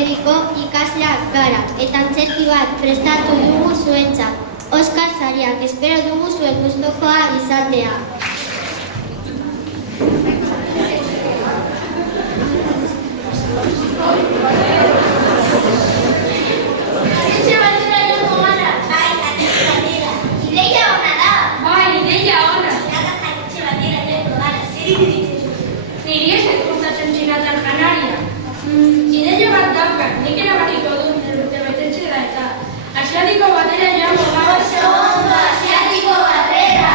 Euskaltegiko ikasleak gara, eta antzerki bat prestatu dugu zuentzat. Oskar sariak, espero dugu zuen gustukoa izatea. Niri ez gustatzen txinatar janaria. Ideia bat daukat, nik erabatiko dut urte betetxe da eta asiatiko batera joango gara. Ondo, asiatiko batera!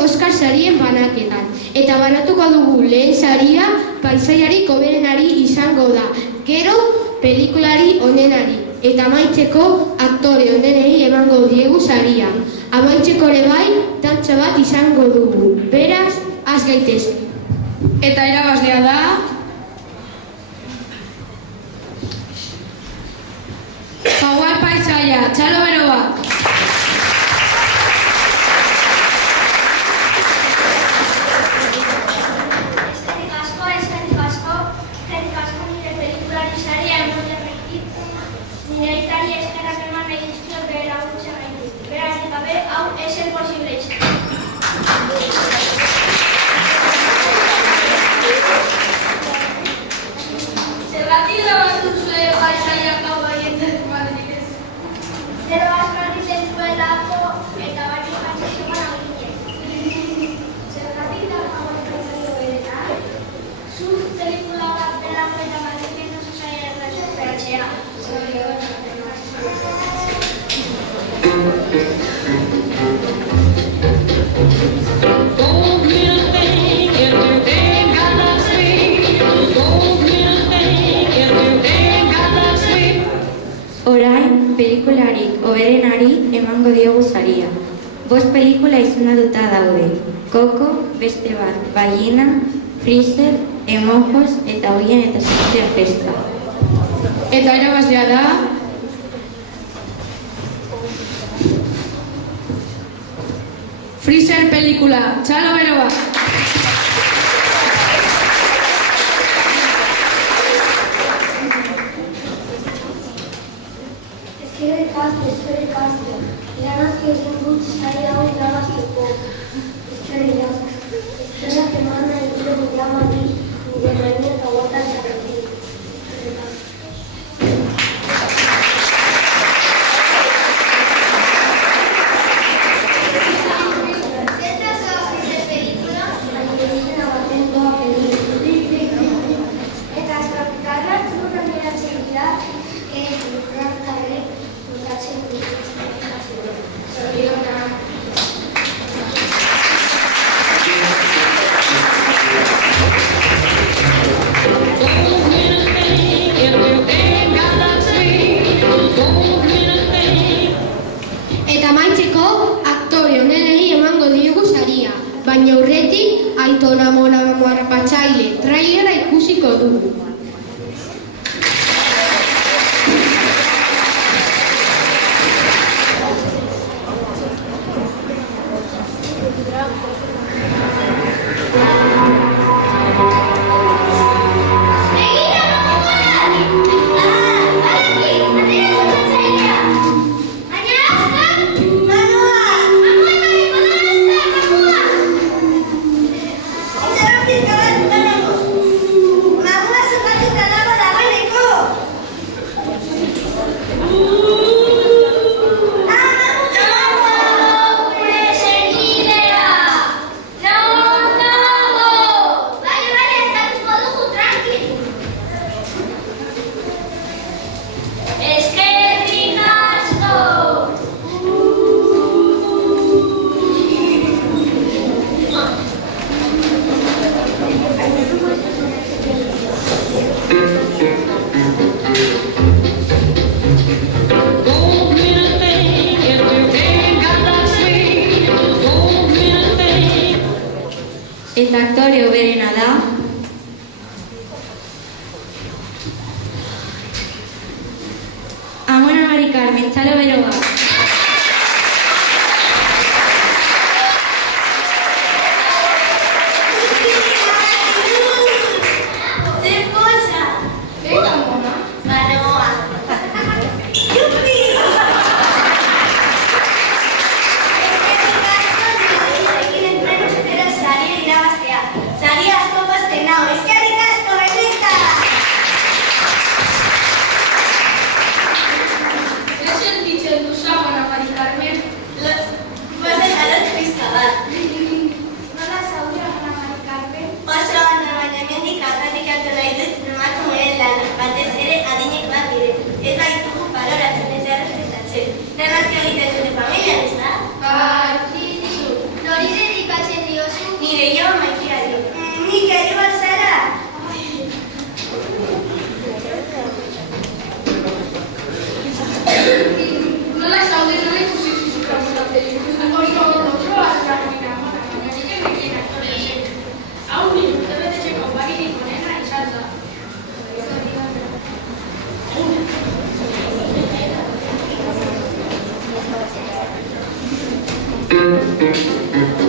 Oskar sarien banaketan. Eta banatuko dugu lehen saria paisaiari hoberenari izango da. Gero pelikulari onenari. Eta amaitzeko aktore onenei emango diegu saria. Amaitzeko ere bai, dantza bat izango dugu. Beraz, has gaitez. Eta irabazlea da... Jaguar paisaia, txalo bero bat. Posible. diogu saria. 5 pelikula izendatuta daude. Coco, beste bat, Ballena, Freezer, Emojos eta Ogien eta Zazpia Festa. Eta irabazlea da... Freezer pelikula, txalo bero bat! Eskerrik asko. Iranazko egin dut sari hau irabazteko. Eskerrik asko. Eskerrak eman nahi dure gure amari, nire maine eta guatan txarretik. Eskerrik asko. Eta amaitzeko aktore onenei emango diogu saria, baina aurretik Aiton Amorapatzaile trailera ikusiko dugu. Eta aktore hoberena da Amona Mari Carmen, txalo bero bat. Thank you.